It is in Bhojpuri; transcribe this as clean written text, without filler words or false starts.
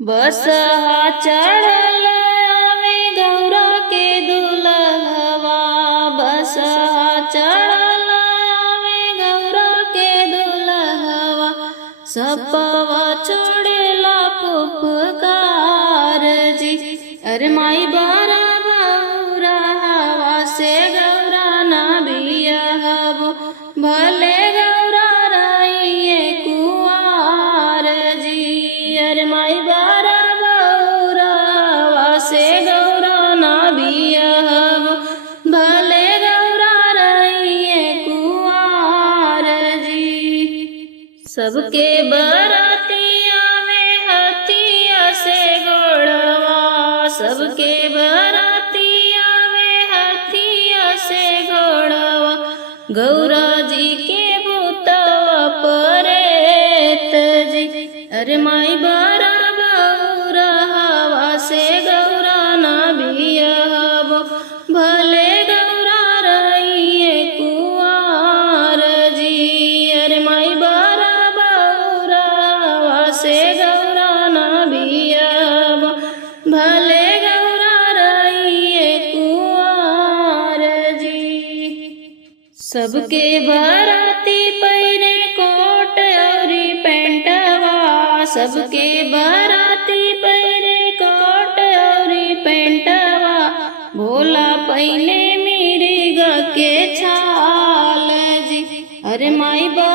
बस हा चढ़ल आवे गौरा के दुल्हवा। बस हा चढ़ल आवे गौरा के दुल्हवा। सपवा छोड़ेला फुफकार जी। अरे माई बारा बौरा हवा से गौरा ना बियहबो। भले गौरा रहिए कुंवार जी। अरे माई बारा बौरा हवा से गौरा ना बियहबो। भले गौरा रहिए कुंवार जी। सबके बरातिया में हथिया से गोड़वा। सबके बरातिया में हथिया से गोड़वा। गौरा जी के भूतवा परेत जी। अरे माई बारा बौरा हवा से गौरा ना बियहबो। भले गौरा रहिए कुंवार जी। अरे माई बारा बौरा हवा से गौरा ना बियहबो। भले गौरा रहिए कुंवार जी। सबके बराती पहिरे कोट औरी पैंटवा। सबके बराती पहिरे कोट औरी पैंटवा। भोला पहिने मिर्ग के छाल जी। अरे माई बा